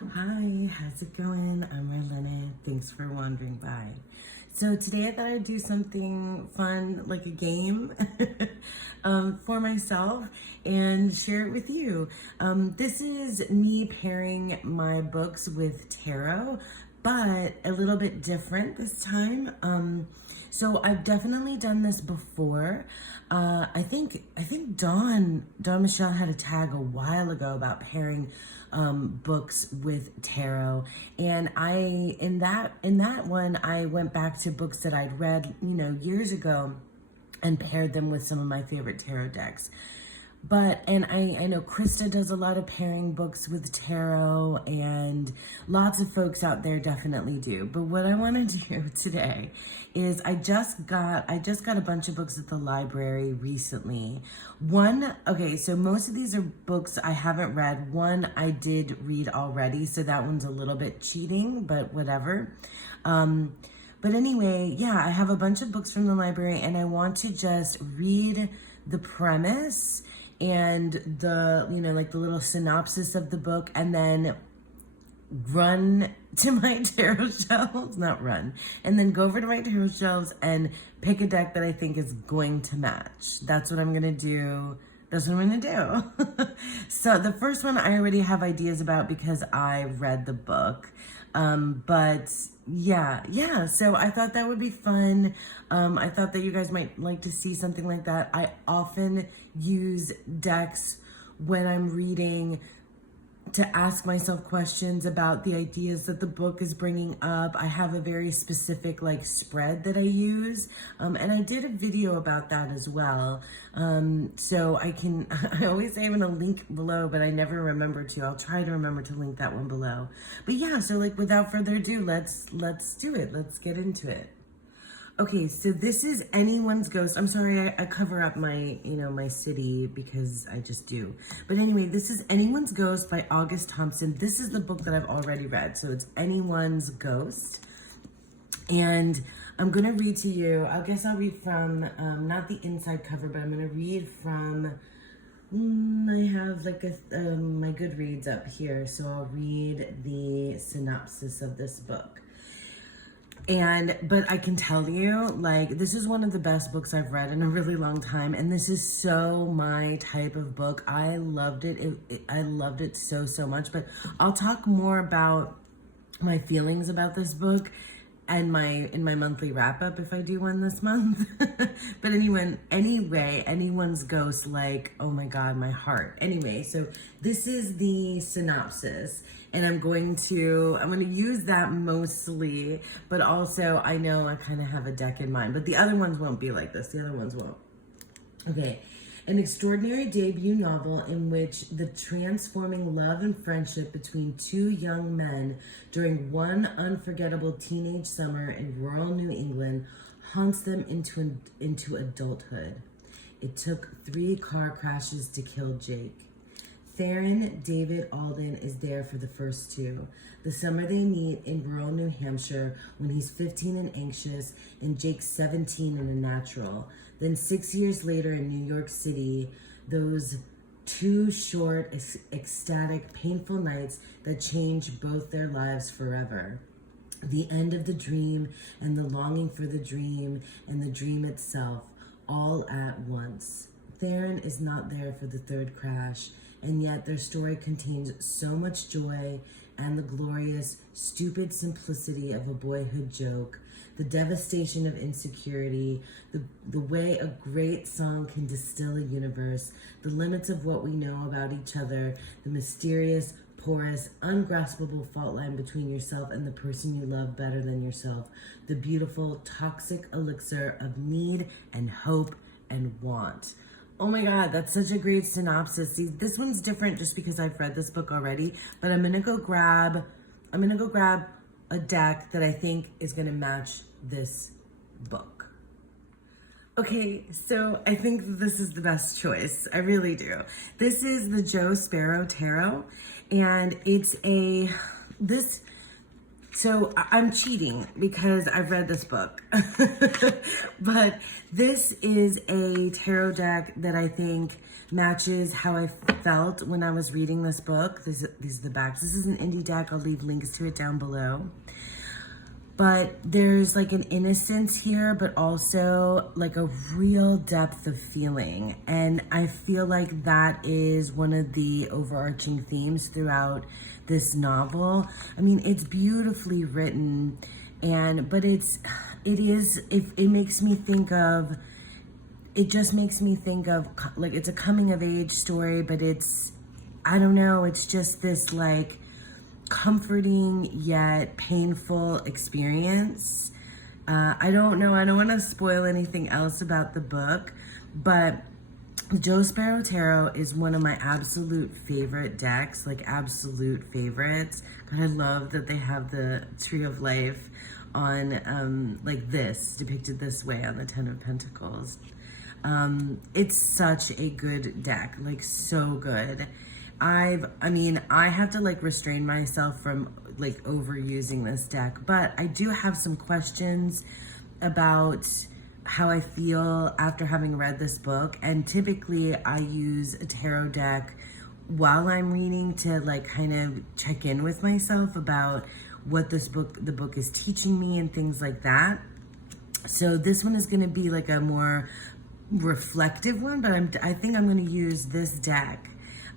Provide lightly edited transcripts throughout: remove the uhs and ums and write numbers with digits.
Hi, how's it going? I'm Marlena. Thanks for wandering by. So today I thought I'd do something fun, like a game, for myself and share it with you. This is me pairing my books with tarot, but a little bit different this time. So I've definitely done this before. I think Dawn Michelle had a tag a while ago about pairing books with tarot, and in that one I went back to books that I'd read, years ago, and paired them with some of my favorite tarot decks. And I know Krista does a lot of pairing books with tarot, and lots of folks out there definitely do. But what I want to do today is I just got a bunch of books at the library recently. So most of these are books I haven't read. One I did read already, so that one's a little bit cheating, but whatever. But anyway, yeah, I have a bunch of books from the library, and I want to just read the premise and the little synopsis of the book, and then run to my tarot shelves, not run, and then go over to my tarot shelves and pick a deck that I think is going to match. That's what I'm going to do. That's what I'm going to do. So the first one I already have ideas about because I read the book. But yeah. So I thought that would be fun. I thought that you guys might like to see something like that. I often use decks when I'm reading to ask myself questions about the ideas that the book is bringing up. I have a very specific spread that I use, and I did a video about that as well. So I always say I'm gonna link below, but I never remember to. I'll try to remember to link that one below. But yeah, so without further ado, let's do it. Let's get into it. Okay, so this is Anyone's Ghost. I'm sorry, I cover up my, my city because I just do. But anyway, this is Anyone's Ghost by August Thompson. This is the book that I've already read. So it's Anyone's Ghost. And I'm going to read to you. I guess I'll read from, not the inside cover, but I'm going to read from, I have my Goodreads up here. So I'll read the synopsis of this book. But I can tell you, this is one of the best books I've read in a really long time, and this is so my type of book. I loved it. I loved it so much. But I'll talk more about my feelings about this book and in my monthly wrap up if I do one this month. But anyway, Anyone's Ghost, oh my God, my heart. Anyway, so this is the synopsis, and I'm going to use that mostly, but also I know I kind of have a deck in mind, but the other ones won't be like this. The other ones won't. Okay. An extraordinary debut novel in which the transforming love and friendship between two young men during one unforgettable teenage summer in rural New England haunts them into adulthood. It took 3 car crashes to kill Jake. Theron David Alden is there for the first 2. The summer they meet in rural New Hampshire when he's 15 and anxious and Jake's 17 and a natural. Then 6 years later in New York City, those 2 short, ecstatic, painful nights that change both their lives forever. The end of the dream and the longing for the dream and the dream itself, all at once. Theron is not there for the 3rd crash, and yet their story contains so much joy and the glorious, stupid simplicity of a boyhood joke, the devastation of insecurity, the way a great song can distill a universe, the limits of what we know about each other, the mysterious, porous, ungraspable fault line between yourself and the person you love better than yourself, the beautiful, toxic elixir of need and hope and want. Oh my God, that's such a great synopsis. See, this one's different just because I've read this book already, but I'm gonna go grab a deck that I think is gonna match this book. Okay, so I think this is the best choice. I really do. This is the Joe Sparrow Tarot, and So I'm cheating because I've read this book. But this is a tarot deck that I think matches how I felt when I was reading this book. These are the backs. This is an indie deck. I'll leave links to it down below. But there's like an innocence here, but also like a real depth of feeling. And I feel like that is one of the overarching themes throughout this novel. I mean, it's beautifully written, but it makes me think of, it just makes me think of like, it's a coming of age story, but I don't know, it's just this like, comforting yet painful experience. I don't know. I don't want to spoil anything else about the book, but Joe Sparrow Tarot is one of my absolute favorite decks, like absolute favorites. I love that they have the Tree of Life on like this, depicted this way on the Ten of Pentacles. It's such a good deck, like so good. I have to like restrain myself from like overusing this deck, but I do have some questions about how I feel after having read this book. And typically I use a tarot deck while I'm reading to like kind of check in with myself about what the book is teaching me and things like that. So this one is going to be like a more reflective one, but I think I'm going to use this deck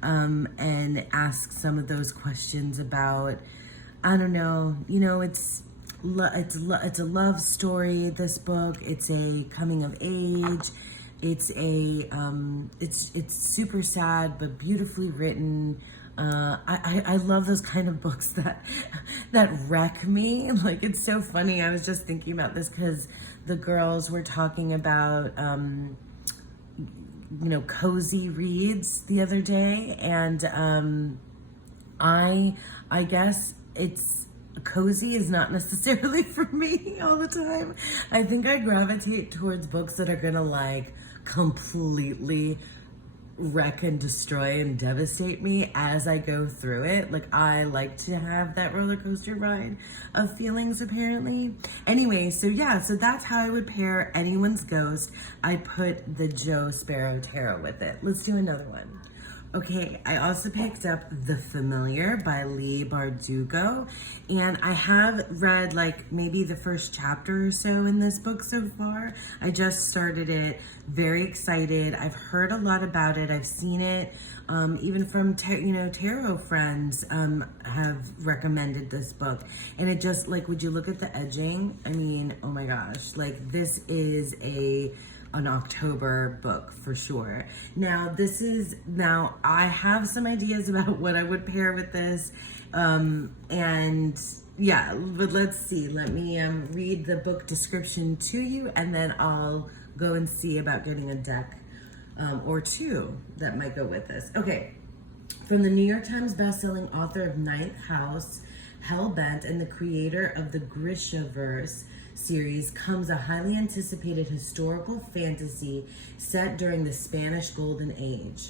and ask some of those questions about, I don't know, you know, it's a love story, this book. It's a coming of age. It's super sad, but beautifully written. I love those kind of books that wreck me. Like, it's so funny. I was just thinking about this because the girls were talking about, you know, cozy reads the other day, and I guess cozy is not necessarily for me all the time. I think I gravitate towards books that are gonna like completely wreck and destroy and devastate me as I go through it. Like, I like to have that roller coaster ride of feelings, apparently. Anyway, so that's how I would pair anyone's ghost. I put the Joe Sparrow Tarot with it. Let's do another one. Okay, I also picked up The Familiar by Leigh Bardugo, and I have read like maybe the first chapter or so in this book so far. I just started it, very excited. I've heard a lot about it. I've seen it, even from tarot friends have recommended this book, and it just like, would you look at the edging? I mean, oh my gosh, like this is an October book for sure. Now I have some ideas about what I would pair with this. And yeah, but let's see. Let me read the book description to you, and then I'll go and see about getting a deck or two that might go with this. Okay. From the New York Times bestselling author of Ninth House, Hellbent, and the creator of the Grishaverse series comes a highly anticipated historical fantasy set during the Spanish Golden Age.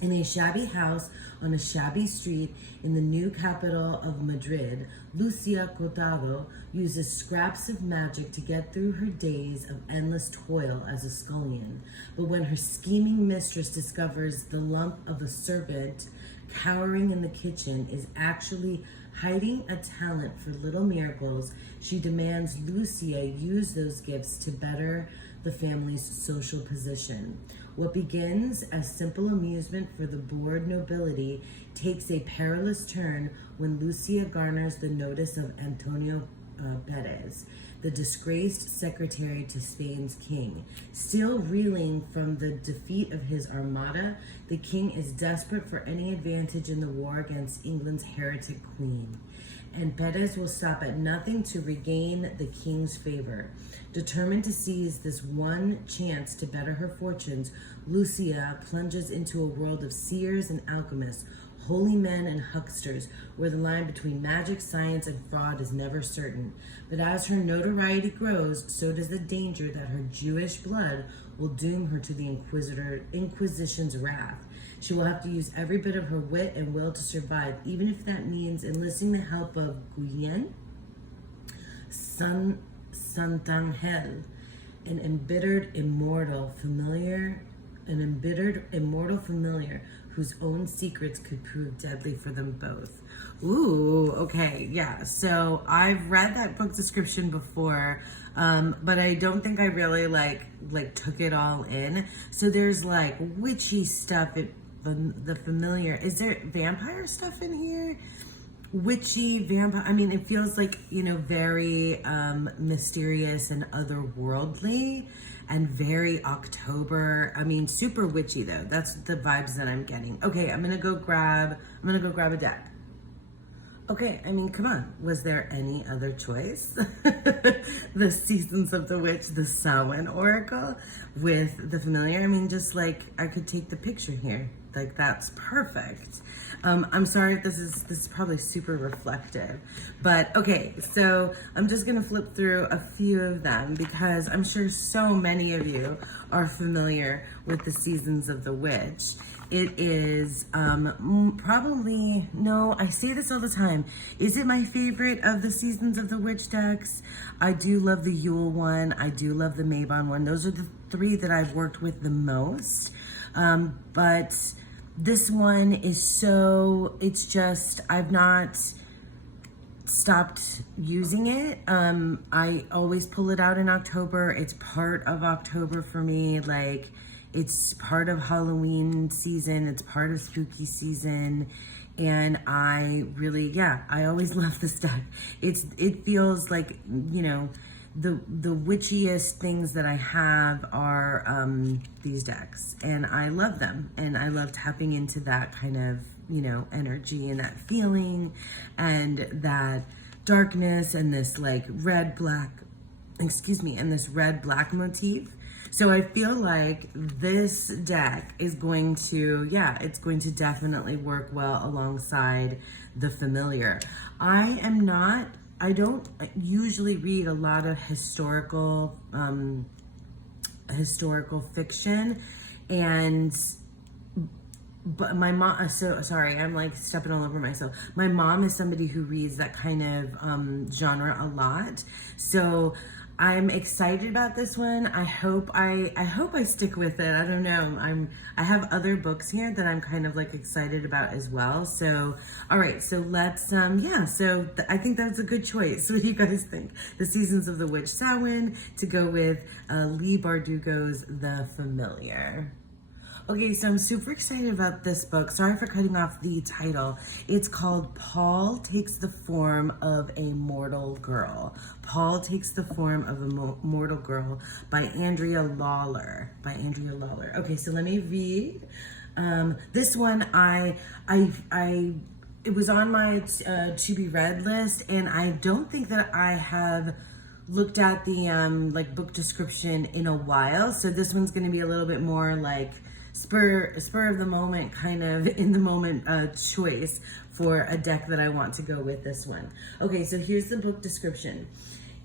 In a shabby house on a shabby street in the new capital of Madrid, Lucia Cortado uses scraps of magic to get through her days of endless toil as a scullion. But when her scheming mistress discovers the lump of a serpent cowering in the kitchen is actually hiding a talent for little miracles, she demands Lucia use those gifts to better the family's social position. What begins as simple amusement for the bored nobility takes a perilous turn when Lucia garners the notice of Antonio Perez, the disgraced secretary to Spain's king. Still reeling from the defeat of his armada, the king is desperate for any advantage in the war against England's heretic queen, and Perez will stop at nothing to regain the king's favor. Determined to seize this one chance to better her fortunes, Lucia plunges into a world of seers and alchemists, holy men and hucksters, where the line between magic, science, and fraud is never certain. But as her notoriety grows, so does the danger that her Jewish blood will doom her to the Inquisition's wrath. She will have to use every bit of her wit and will to survive, even if that means enlisting the help of Guyen, Sun Santangel, an embittered immortal familiar, whose own secrets could prove deadly for them both. Ooh, okay, yeah. So I've read that book description before, but I don't think I really like took it all in. So there's like witchy stuff. The familiar. Is there vampire stuff in here? Witchy vampire. I mean, it feels like, very mysterious and otherworldly, and very October. I mean, super witchy though. That's the vibes that I'm getting. Okay, I'm gonna go grab a deck. Okay, I mean, come on. Was there any other choice? The Seasons of the Witch, the Samhain Oracle with the familiar. I mean, just like I could take the picture here. Like, that's perfect. I'm sorry if this is probably super reflective, but okay, so I'm just gonna flip through a few of them because I'm sure so many of you are familiar with the Seasons of the Witch. It is probably, no, I say this all the time. Is it my favorite of the Seasons of the Witch decks? I do love the Yule one. I do love the Mabon one. Those are the three that I've worked with the most. But this one is it's just, I've not stopped using it. I always pull it out in October. It's part of October for me. Like, it's part of Halloween season. It's part of spooky season. And I really, I always love this deck. It feels like, the witchiest things that I have are these decks, and I love them, and I love tapping into that kind of energy and that feeling and that darkness and this like red black motif. So I feel like this deck is going to, it's going to definitely work well alongside the familiar. I don't usually read a lot of historical fiction, but my mom, so sorry, I'm like stepping all over myself. My mom is somebody who reads that kind of genre a lot. So I'm excited about this one. I hope I stick with it. I don't know. I have other books here that I'm kind of like excited about as well. So, all right. So let's, I think that's a good choice. What do you guys think? The Seasons of the Witch Samhain to go with Leigh Bardugo's The Familiar. Okay, so I'm super excited about this book. Sorry for cutting off the title. It's called Paul Takes the Form of a Mortal Girl. Paul Takes the Form of a Mortal Girl by Andrea Lawler. Okay, so let me read. This one, it was on my to be read list, and I don't think that I have looked at the book description in a while. So this one's going to be a little bit more like spur of the moment, kind of in the moment choice for a deck that I want to go with this one. Okay, so here's the book description.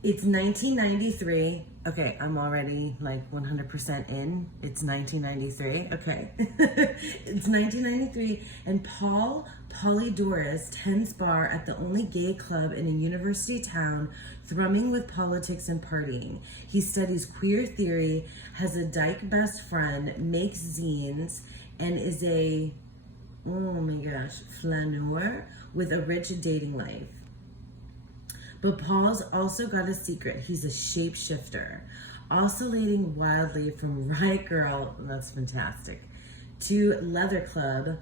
It's 1993. Okay, I'm already like 100% in. It's 1993. Okay. It's 1993, and Paul Polydorus tends bar at the only gay club in a university town, thrumming with politics and partying. He studies queer theory, has a dyke best friend, makes zines, and is a, flaneur with a rich dating life. But Paul's also got a secret. He's a shapeshifter, oscillating wildly from Riot Girl, that's fantastic, to Leather Club,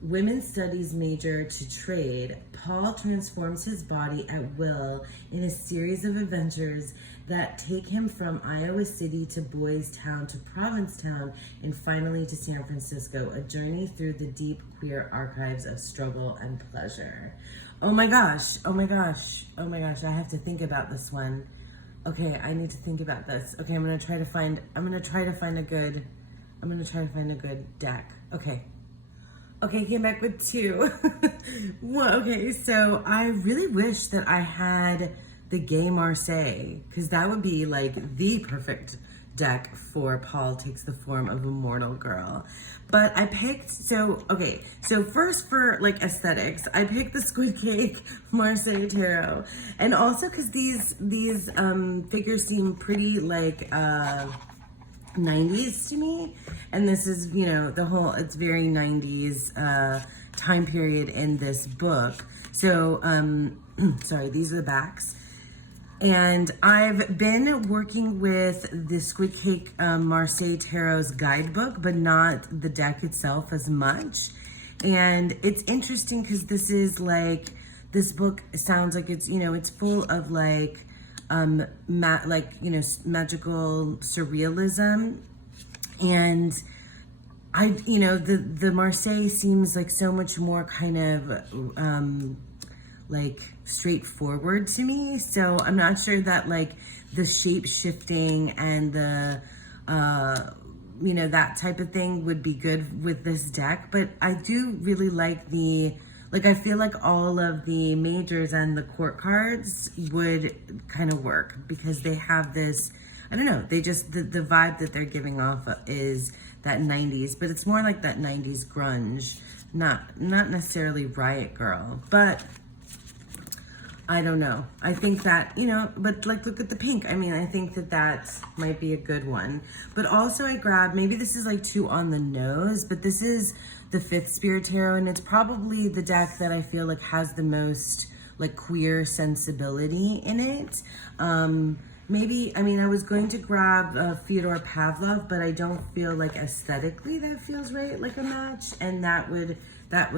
women's studies major to trade. Paul transforms his body at will in a series of adventures that take him from Iowa City to Boys Town to Provincetown and finally to San Francisco, a journey through the deep queer archives of struggle and pleasure. Oh my gosh, I have to think about this one. Okay, I need to think about this. Okay, I'm gonna try to find a good deck. Okay, came back with two. Well, okay, so I really wish that I had the Gay Marseille, because that would be like the perfect deck for Paul Takes the Form of a Mortal Girl. But I picked, so first for like aesthetics, I picked the Squid Cake Marseille Tarot. And also because these figures seem pretty like 90s to me. And this is, you know, it's very 90s time period in this book. So, sorry, these are the backs. And I've been working with the Squid Cake Marseille Tarot's guidebook, but not the deck itself as much. And it's interesting because this this book sounds like it's, you know, it's full of like, magical surrealism. And you know, the Marseille seems like so much more kind of, like straightforward to me. So I'm not sure that like the shape shifting and the, you know, that type of thing would be good with this deck. But I do really like I feel like all of the majors and the court cards would kind of work because they have this, I don't know, they just, the vibe that they're giving off is that 90s, but it's more like that 90s grunge, not necessarily Riot Girl, but I don't know. I think that, you know, but like, look at the pink. I mean, I think that might be a good one. But also I grabbed, maybe this is like too on the nose, but this is the Fifth Spirit Tarot, and it's probably the deck that I feel like has the most like queer sensibility in it. Maybe, I mean, I was going to grab Fyodor Pavlov, but I don't feel like aesthetically that feels right, like a match, and that would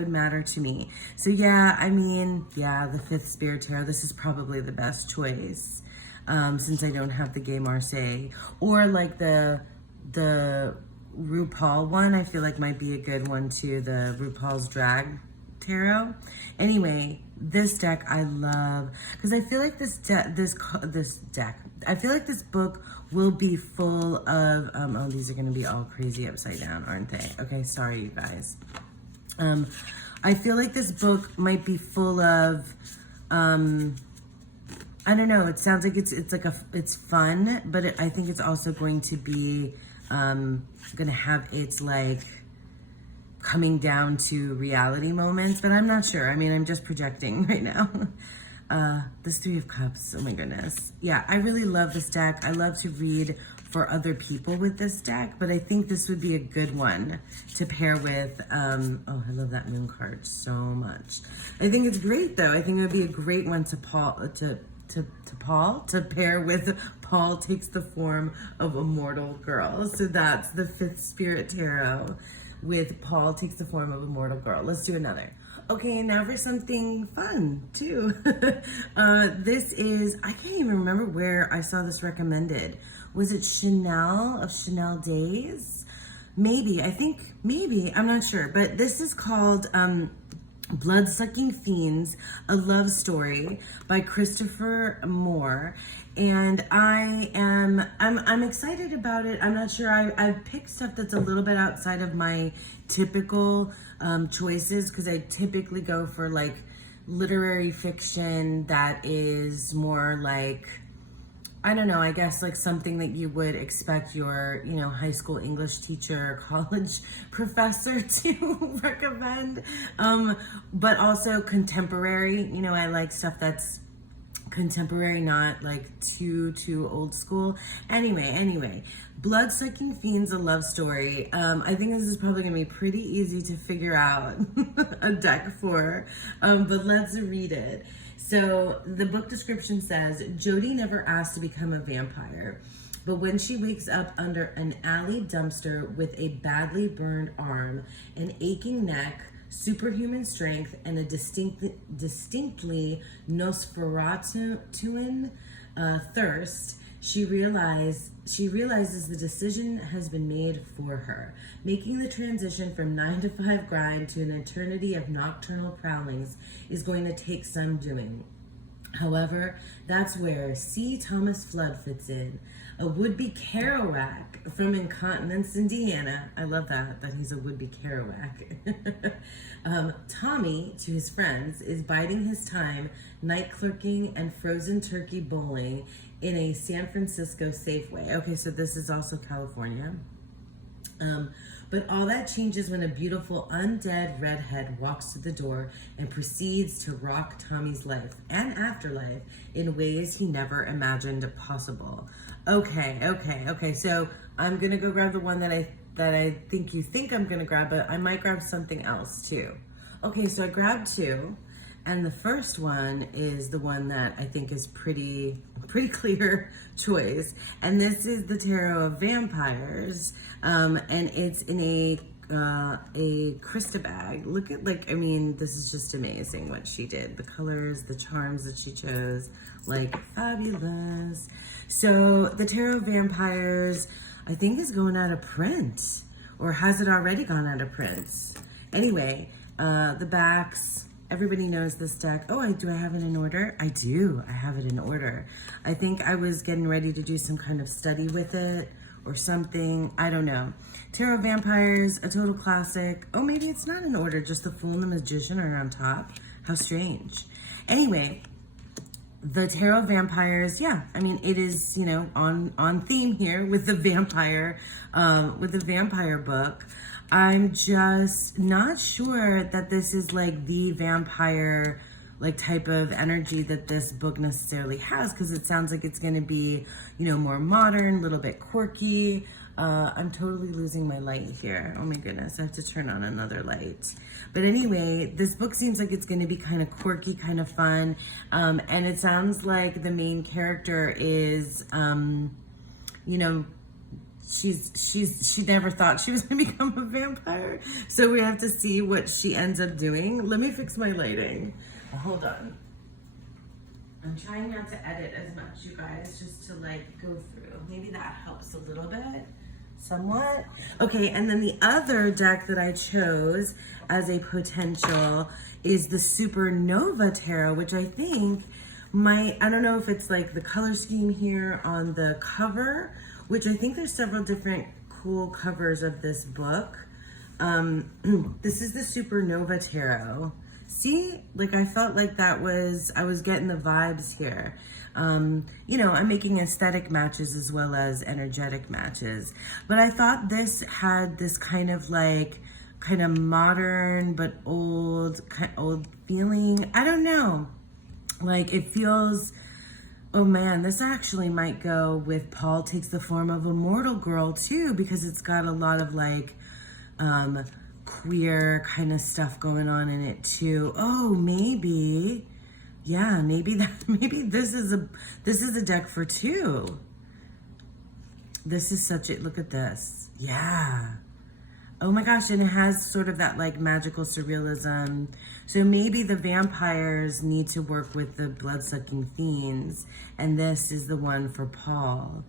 matter to me. So yeah, I mean, yeah, the Fifth Spirit Tarot, this is probably the best choice, since I don't have the Gay Marseille. Or like the RuPaul one, I feel like might be a good one too, the RuPaul's Drag Tarot. Anyway, this deck I love, because I feel like this deck, I feel like this book will be full of, oh, these are gonna be all crazy upside down, aren't they? Okay, sorry you guys. I feel like this book might be full of, I don't know, it sounds like it's fun, but I think it's also going to be, gonna have its like coming down to reality moments, but I'm not sure. I mean, I'm just projecting right now. This Three of Cups, oh my goodness. Yeah, I really love this deck. I love to read for other people with this deck, but I think this would be a good one to pair with, oh, I love that moon card so much. I think it's great though. I think it would be a great one to pair with Paul Takes the Form of a Mortal Girl. So that's the Fifth Spirit Tarot with Paul Takes the Form of a Mortal Girl. Let's do another. Okay, now for something fun too. This is, I can't even remember where I saw this recommended. Was it Chanel of Chanel Days? Maybe, I'm not sure. But this is called Blood-Sucking Fiends, A Love Story by Christopher Moore. And I'm excited about it. I'm not sure. I've picked stuff that's a little bit outside of my typical choices, because I typically go for like literary fiction that is more like, I don't know, I guess like something that you would expect your, you know, high school English teacher or college professor to recommend. But also contemporary, you know, I like stuff that's contemporary, not like too old school. Anyway, Blood-Sucking Fiends, A Love Story. I think this is probably gonna be pretty easy to figure out a deck for, but let's read it. So the book description says, Jody never asked to become a vampire, but when she wakes up under an alley dumpster with a badly burned arm, an aching neck, superhuman strength, and a distinctly Nosferatuan thirst, she realizes the decision has been made for her. Making the transition from 9-to-5 grind to an eternity of nocturnal prowlings is going to take some doing. However, that's where C. Thomas Flood fits in, a would-be Kerouac from Incontinence, Indiana. I love that he's a would-be Kerouac. Tommy, to his friends, is biding his time night clerking and frozen turkey bowling in a San Francisco Safeway. Okay, so this is also California. But all that changes when a beautiful undead redhead walks to the door and proceeds to rock Tommy's life and afterlife in ways he never imagined possible. Okay. So I'm gonna go grab the one that I think you think I'm gonna grab, but I might grab something else too. Okay, so I grabbed two. And the first one is the one that I think is pretty clear choice. And this is the Tarot of Vampires. And it's in a Krista bag. Look at, like, I mean, this is just amazing what she did. The colors, the charms that she chose, like, fabulous. So the Tarot of Vampires, I think, is going out of print. Or has it already gone out of print? Anyway, the backs... Everybody knows this deck. Oh, do I have it in order? I do. I have it in order. I think I was getting ready to do some kind of study with it or something. I don't know. Tarot of Vampires, a total classic. Oh, maybe it's not in order. Just the Fool and the Magician are on top. How strange. Anyway, the Tarot of Vampires, yeah. I mean, it is, you know, on theme here with the vampire book. I'm just not sure that this is like the vampire like type of energy that this book necessarily has, because it sounds like it's going to be, you know, more modern, a little bit quirky. I'm totally losing my light here. Oh my goodness, I have to turn on another light. But anyway, this book seems like it's going to be kind of quirky, kind of fun. And it sounds like the main character is, you know, she never thought she was gonna become a vampire. So we have to see what she ends up doing. Let me fix my lighting. Hold on. I'm trying not to edit as much, you guys, just to like go through. Maybe that helps a little bit, somewhat. Okay, and then the other deck that I chose as a potential is the Supernova Tarot, which I think I don't know if it's like the color scheme here on the cover, which I think there's several different cool covers of this book. This is the Supernova Tarot. See, like I felt like I was getting the vibes here. You know, I'm making aesthetic matches as well as energetic matches. But I thought this had this kind of modern but old feeling. I don't know. Like it feels... Oh man, this actually might go with Paul Takes the Form of a Mortal Girl too, because it's got a lot of like queer kind of stuff going on in it too. Oh, maybe. Yeah, maybe this is a deck for two. This is look at this. Yeah. Oh my gosh, and it has sort of that like magical surrealism. So maybe the vampires need to work with the blood-sucking fiends, and this is the one for Paul.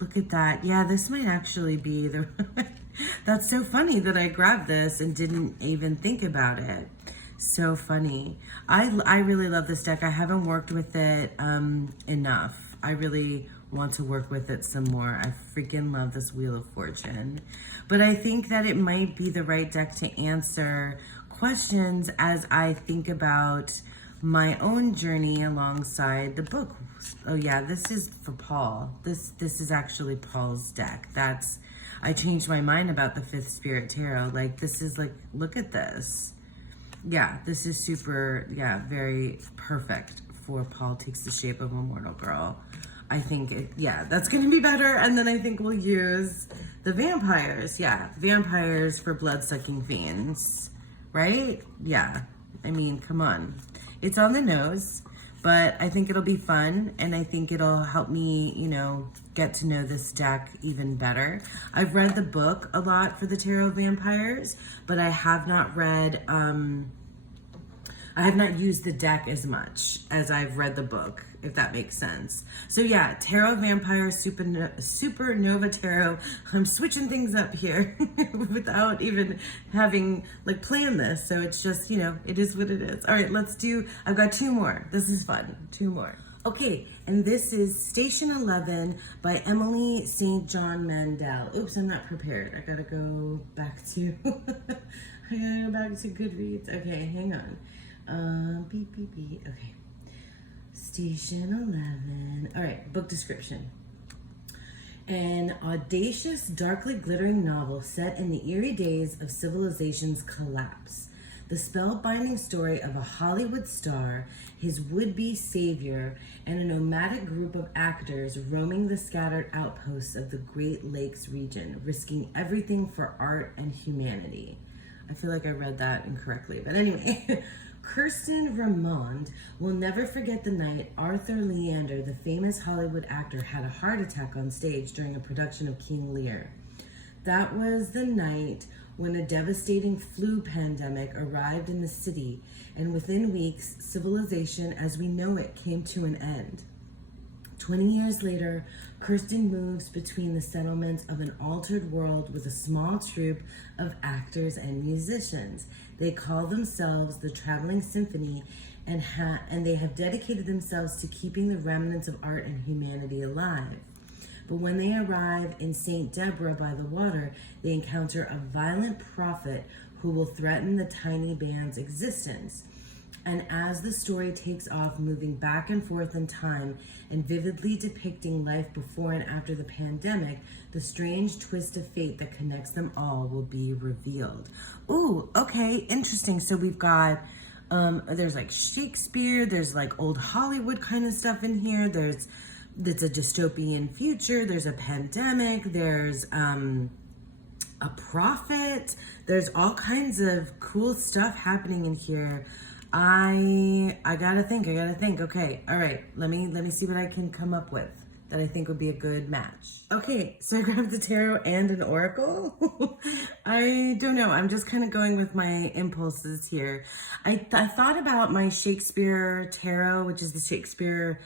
Look at that. Yeah, this might actually be the... That's so funny that I grabbed this and didn't even think about it. So funny. I really love this deck. I haven't worked with it enough. I really want to work with it some more. I freaking love this Wheel of Fortune. But I think that it might be the right deck to answer questions as I think about my own journey alongside the book. Oh yeah, this is for Paul. This is actually Paul's deck. I changed my mind about the Fifth Spirit Tarot. Like this is like, look at this. Yeah, this is super, very perfect for Paul Takes the Shape of a Mortal Girl. I think, that's going to be better. And then I think we'll use the vampires. Yeah, vampires for blood-sucking fiends, right? Yeah, I mean, come on. It's on the nose, but I think it'll be fun. And I think it'll help me, get to know this deck even better. I've read the book a lot for the Tarot of Vampires, but I have not read I have not used the deck as much as I've read the book, if that makes sense. So yeah, Tarot Vampire Supernova Tarot. I'm switching things up here without even having like planned this. So it's just, you know, it is what it is. All right, I've got 2 more. This is fun. 2 more. Okay, and this is Station 11 by Emily St. John Mandel. Oops, I'm not prepared. I gotta go back to Goodreads. Okay, hang on. Beep, beep, beep. Okay. Station 11. All right, book description. An audacious, darkly glittering novel set in the eerie days of civilization's collapse. The spellbinding story of a Hollywood star, his would-be savior, and a nomadic group of actors roaming the scattered outposts of the Great Lakes region, risking everything for art and humanity. I feel like I read that incorrectly, but anyway. Kirsten Ramond will never forget the night Arthur Leander, the famous Hollywood actor, had a heart attack on stage during a production of King Lear. That was the night when a devastating flu pandemic arrived in the city, and within weeks, civilization as we know it came to an end. 20 years later, Kirsten moves between the settlements of an altered world with a small troupe of actors and musicians. They call themselves the Traveling Symphony, and they have dedicated themselves to keeping the remnants of art and humanity alive. But when they arrive in St. Deborah by the water, they encounter a violent prophet who will threaten the tiny band's existence. And as the story takes off, moving back and forth in time and vividly depicting life before and after the pandemic, the strange twist of fate that connects them all will be revealed. Ooh, okay, interesting. So we've got, there's like Shakespeare, there's like old Hollywood kind of stuff in here. It's a dystopian future. There's a pandemic. There's a prophet. There's all kinds of cool stuff happening in here. I gotta think. Okay, all right. Let me see what I can come up with that I think would be a good match. Okay, so I grabbed the tarot and an oracle. I don't know. I'm just kind of going with my impulses here. I thought about my Shakespeare tarot, which is the Shakespeare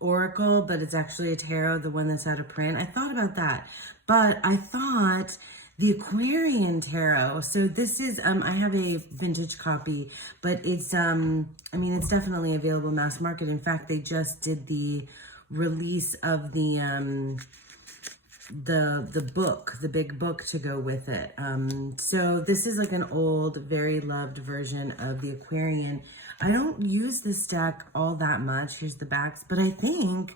oracle, but it's actually a tarot, the one that's out of print. I thought about that, but I thought the Aquarian tarot. So this is, I have a vintage copy, but it's, it's definitely available mass market. In fact, they just did the release of the book, the big book to go with it. So this is like an old, very loved version of the Aquarian. I don't use this deck all that much. Here's the backs, but I think,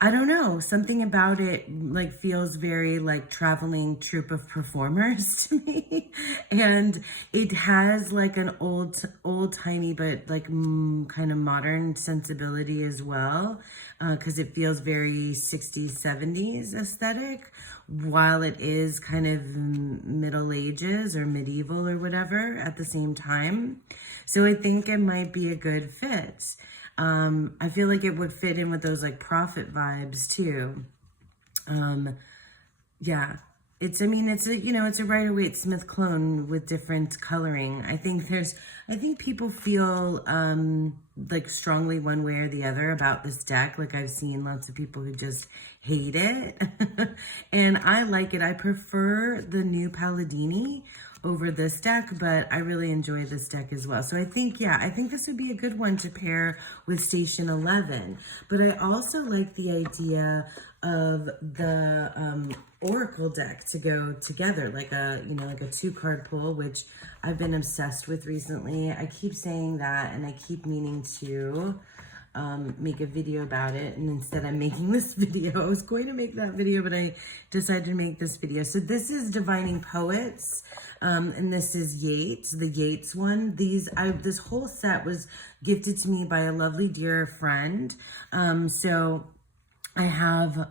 I don't know, something about it like feels very like traveling troupe of performers to me. And it has like an old timey, but like kind of modern sensibility as well. Cause it feels very 60s, 70s aesthetic, while it is kind of Middle Ages or medieval or whatever at the same time. So I think it might be a good fit. I feel like it would fit in with those like prophet vibes too. Yeah, it's a Rider-Waite Smith clone with different coloring. I think people feel, like strongly one way or the other about this deck. Like I've seen lots of people who just hate it and I like it. I prefer the new Palladini over this deck, but I really enjoy this deck as well. So I think this would be a good one to pair with Station 11. But I also like the idea of the Oracle deck to go together, like a 2-card pull, which I've been obsessed with recently. I keep saying that and I keep meaning to make a video about it, and instead I'm making this video. I was going to make that video, but I decided to make this video. So this is Divining Poets, and this is Yeats, the Yeats one. This whole set was gifted to me by a lovely dear friend. So I have,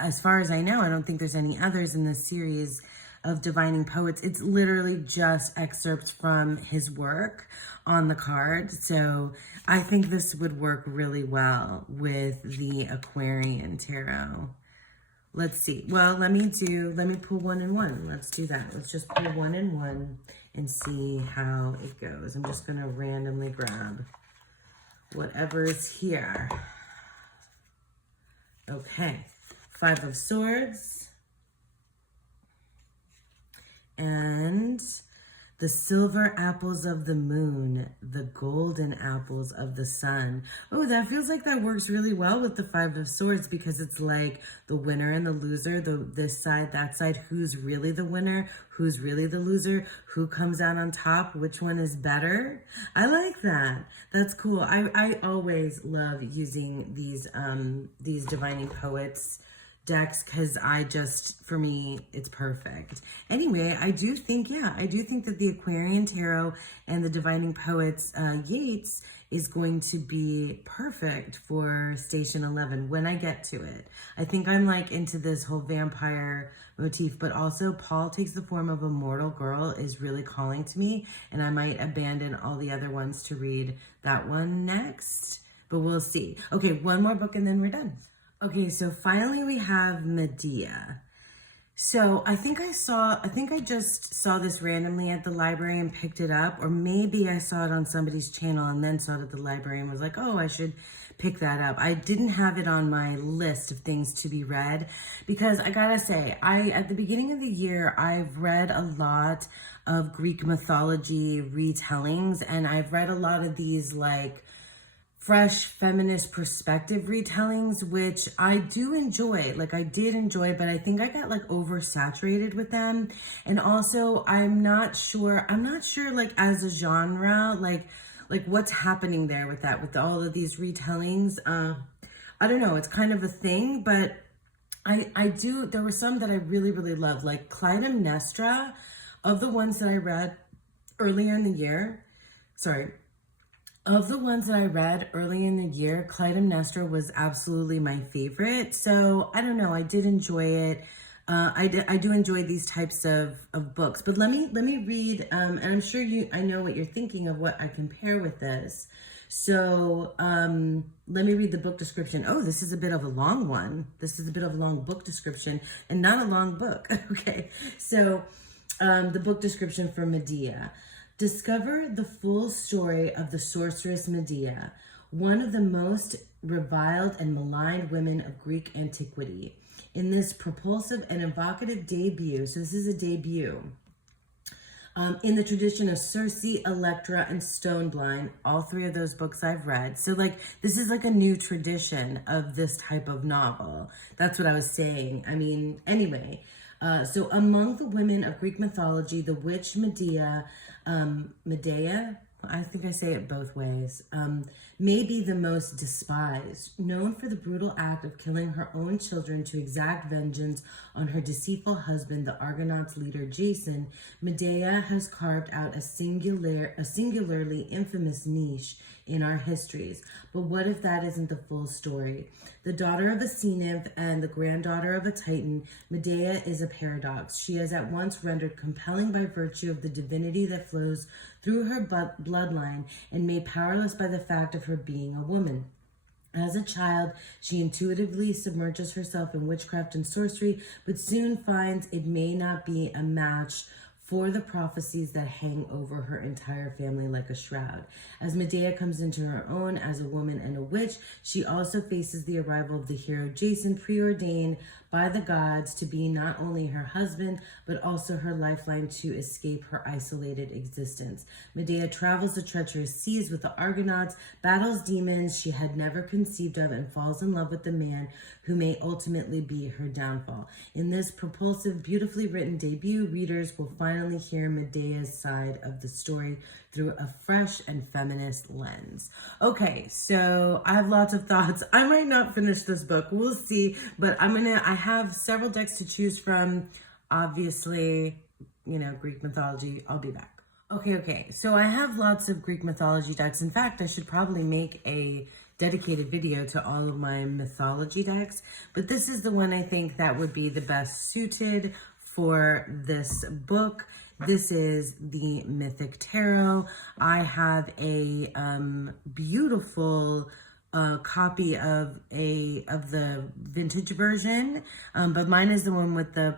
as far as I know, I don't think there's any others in this series of Divining Poets. It's literally just excerpts from his work on the card. So I think this would work really well with the Aquarian tarot. Let's see. Well, let me pull 1 and 1. Let's do that. Let's just pull 1 and 1 and see how it goes. I'm just going to randomly grab whatever's here. Okay. 5 of Swords. And the silver apples of the moon, the golden apples of the sun. Oh, that feels like that works really well with the 5 of Swords, because it's like the winner and the loser, this side, that side, who's really the winner, who's really the loser, who comes out on top, which one is better. I like that. That's cool. I always love using these Divining Poets decks, because for me, it's perfect. Anyway, I do think that the Aquarian Tarot and the Divining Poets Yates is going to be perfect for Station 11 when I get to it. I think I'm like into this whole vampire motif, but also Paul takes the form of a mortal girl is really calling to me, and I might abandon all the other ones to read that one next, but we'll see. Okay, one more book and then we're done. Okay, so finally we have Medea. So I think I just saw this randomly at the library and picked it up, or maybe I saw it on somebody's channel and then saw it at the library and was like, oh, I should pick that up. I didn't have it on my list of things to be read, because I gotta say, at the beginning of the year, I've read a lot of Greek mythology retellings, and I've read a lot of these like fresh feminist perspective retellings, which I do enjoy. Like I did enjoy, but I think I got like oversaturated with them. And also I'm not sure like as a genre, like what's happening there with that, with all of these retellings. I don't know, it's kind of a thing, but there were some that I really, really loved, like Clytemnestra, of the ones that I read earlier in the year. Of the ones that I read early in the year, Clytemnestra was absolutely my favorite. So I don't know, I did enjoy it. I do enjoy these types of books. But let me read, and I'm sure I know what you're thinking of what I compare with this. So let me read the book description. Oh, this is a bit of a long one. This is a bit of a long book description and not a long book. Okay, so the book description for Medea. Discover the full story of the sorceress Medea, one of the most reviled and maligned women of Greek antiquity. In this propulsive and evocative debut, so this is a debut, in the tradition of Circe, Electra, and Stoneblind, all 3 of those books I've read. So like, this is like a new tradition of this type of novel. That's what I was saying. I mean, anyway, so among the women of Greek mythology, the witch Medea, I think I say it both ways, may be the most despised. Known for the brutal act of killing her own children to exact vengeance on her deceitful husband, the Argonauts' leader Jason, Medea has carved out a singularly infamous niche in our histories. But what if that isn't the full story? The daughter of a sea nymph and the granddaughter of a Titan, Medea is a paradox. She is at once rendered compelling by virtue of the divinity that flows through her bloodline and made powerless by the fact of her being a woman. As a child, she intuitively submerges herself in witchcraft and sorcery, but soon finds it may not be a match for the prophecies that hang over her entire family like a shroud. As Medea comes into her own as a woman and a witch, she also faces the arrival of the hero Jason, preordained by the gods to be not only her husband, but also her lifeline to escape her isolated existence. Medea travels the treacherous seas with the Argonauts, battles demons she had never conceived of, and falls in love with the man who may ultimately be her downfall. In this propulsive, beautifully written debut, readers will finally hear Medea's side of the story through a fresh and feminist lens. Okay, so I have lots of thoughts. I might not finish this book. We'll see, but I have several decks to choose from. Obviously, Greek mythology. I'll be back. Okay. So I have lots of Greek mythology decks. In fact, I should probably make a dedicated video to all of my mythology decks, but this is the one I think that would be the best suited for this book. This is the Mythic Tarot. I have a beautiful a copy of the vintage version, but mine is the one with the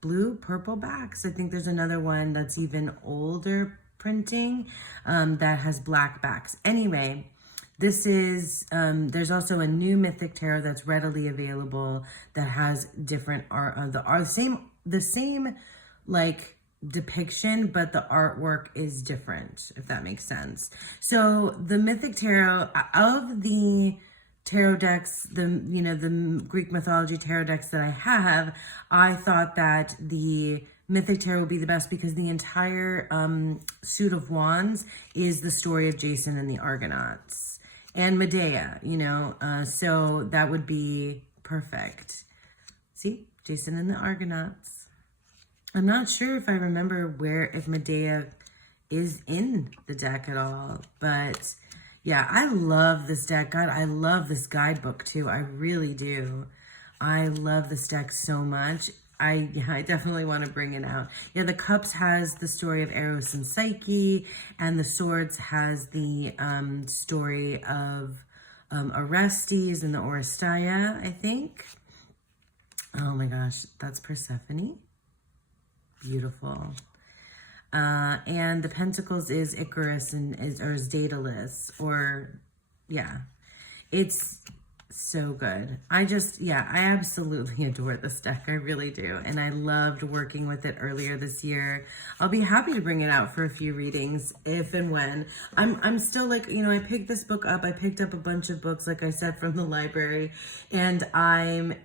blue purple backs. I think there's another one that's even older printing that has black backs. Anyway, this is there's also a new Mythic Tarot that's readily available that has different art. The same like depiction, but the artwork is different, if that makes sense. So the Mythic Tarot, of the tarot decks, the Greek mythology tarot decks that I have, I thought that the Mythic Tarot would be the best because the entire suit of wands is the story of Jason and the Argonauts and Medea, so that would be perfect. See, Jason and the Argonauts. I'm not sure if I remember if Medea is in the deck at all, but yeah, I love this deck. God, I love this guidebook too. I really do. I love this deck so much. I definitely want to bring it out. Yeah, the Cups has the story of Eros and Psyche, and the Swords has the story of Orestes and the Oresteia, I think. Oh my gosh, that's Persephone. Beautiful. And the Pentacles is Icarus is Daedalus, it's so good. I absolutely adore this deck. I really do. And I loved working with it earlier this year. I'll be happy to bring it out for a few readings if and when. I'm still like, I picked this book up. I picked up a bunch of books, like I said, from the library. And I'm,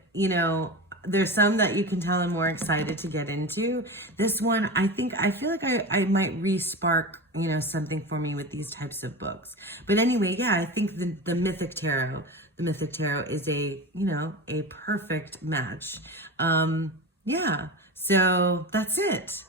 there's some that you can tell I'm more excited to get into. This one, I feel like I might re-spark, something for me with these types of books. But anyway, yeah, I think the Mythic Tarot is a perfect match. So that's it.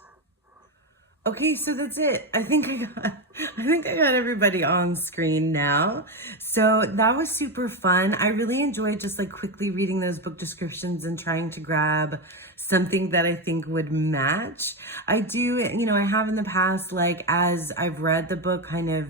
Okay, so that's it. I think I got everybody on screen now. So that was super fun. I really enjoyed just like quickly reading those book descriptions and trying to grab something that I think would match. I do, I have in the past, like as I've read the book, kind of,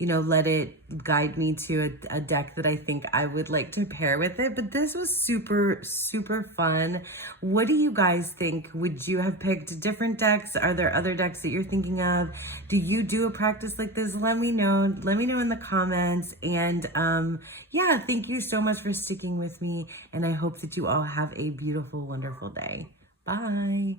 let it guide me to a deck that I think I would like to pair with it. But this was super, super fun. What do you guys think? Would you have picked different decks? Are there other decks that you're thinking of? Do you do a practice like this? Let me know. Let me know in the comments. And yeah, thank you so much for sticking with me. And I hope that you all have a beautiful, wonderful day. Bye.